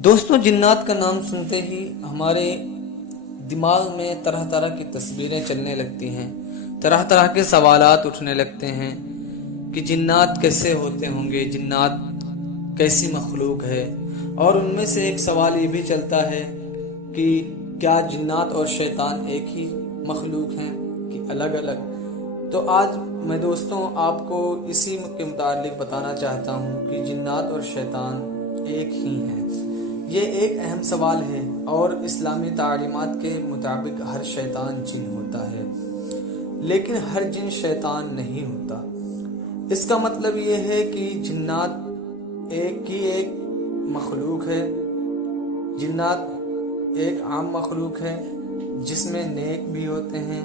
दोस्तों, जिन्नात का नाम सुनते ही हमारे दिमाग में तरह तरह की तस्वीरें चलने लगती हैं। तरह तरह के सवालात उठने लगते हैं कि जिन्नात कैसे होते होंगे, जिन्नात कैसी मखलूक है। और उनमें से एक सवाल ये भी चलता है कि क्या जिन्नात और शैतान एक ही मखलूक हैं कि अलग अलग। तो आज मैं दोस्तों आपको इसी के मुतालिक बताना चाहता हूँ कि जिन्नात और शैतान एक ही हैं। ये एक अहम सवाल है और इस्लामी तालीमात के मुताबिक हर शैतान जिन होता है, लेकिन हर जिन शैतान नहीं होता। इसका मतलब ये है कि जिन्नात एक मखलूक है। जिन्नात एक आम मखलूक है जिसमें नेक भी होते हैं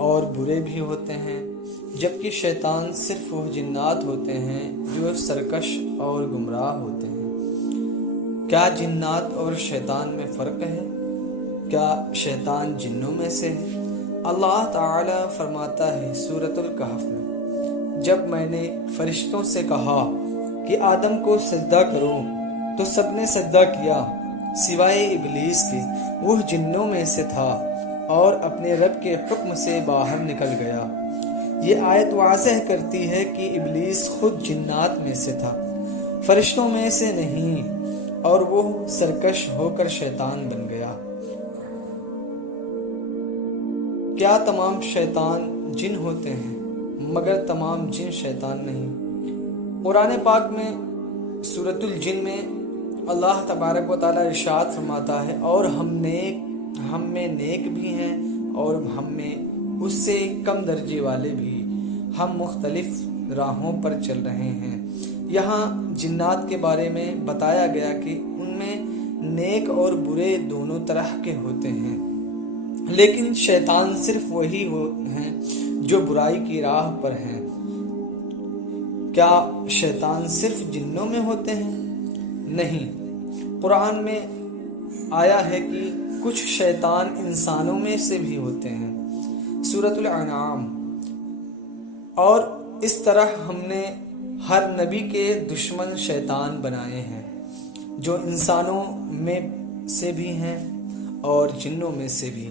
और बुरे भी होते हैं, जबकि शैतान सिर्फ वो जिन्नात होते हैं जो सरकश और गुमराह होते हैं। क्या जिन्नात और शैतान में फ़र्क है? क्या शैतान जिन्नों में से है? अल्लाह ताला फरमाता है सूरतुल कहफ में, जब मैंने फरिश्तों से कहा कि आदम को सजदा करो तो सबने सजदा किया सिवाय इबलीस के। वह जिन्नों में से था और अपने रब के हुक्म से बाहर निकल गया। ये आयत वाज़ह करती है कि इबलीस खुद जिन्नात में से था, फरिश्तों में से नहीं, और वो सरकश होकर शैतान बन गया। क्या तमाम शैतान जिन होते हैं? मगर तमाम जिन शैतान नहीं। कुरान पाक में सूरतुल जिन में अल्लाह तबारक व तआला इरशाद फरमाता है, और हम में नेक भी हैं और हम में उससे कम दर्जे वाले भी। हम मुख्तलिफ राहों पर चल रहे हैं। यहाँ जिन्नात के बारे में बताया गया कि उनमें नेक और बुरे दोनों तरह के होते हैं, लेकिन शैतान सिर्फ वही हैं जो बुराई की राह पर हैं। क्या शैतान सिर्फ जिन्नों में होते हैं? नहीं, कुरान में आया है कि कुछ शैतान इंसानों में से भी होते हैं, सूरतुल अनाम। और इस तरह हमने हर नबी के दुश्मन शैतान बनाए हैं, जो इंसानों में से भी हैं और जिन्नों में से भी,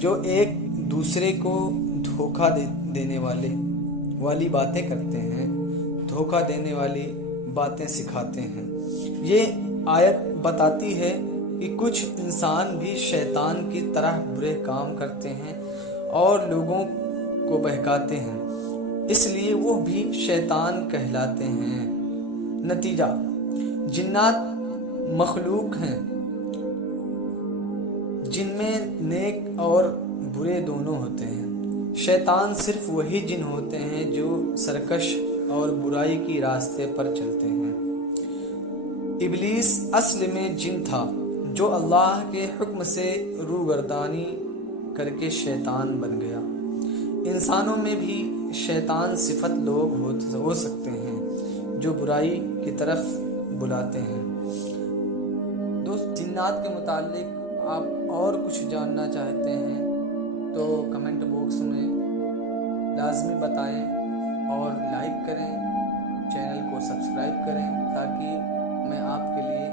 जो एक दूसरे को धोखा देने वाली बातें करते हैं, धोखा देने वाली बातें सिखाते हैं। ये आयत बताती है कि कुछ इंसान भी शैतान की तरह बुरे काम करते हैं और लोगों को बहकाते हैं, इसलिए वो भी शैतान कहलाते हैं। नतीजा, जिन्नात मखलूक हैं जिनमें नेक और बुरे दोनों होते हैं। शैतान सिर्फ वही जिन होते हैं जो सरकश और बुराई की रास्ते पर चलते हैं। इबलीस असल में जिन था जो अल्लाह के हुक्म से रूगर्दानी करके शैतान बन गया। इंसानों में भी शैतान सिफत लोग हो सकते हैं जो बुराई की तरफ बुलाते हैं। दोस्त, जिन्नात के मुतालिक आप और कुछ जानना चाहते हैं तो कमेंट बॉक्स में लाजमी बताएं और लाइक करें, चैनल को सब्सक्राइब करें ताकि मैं आपके लिए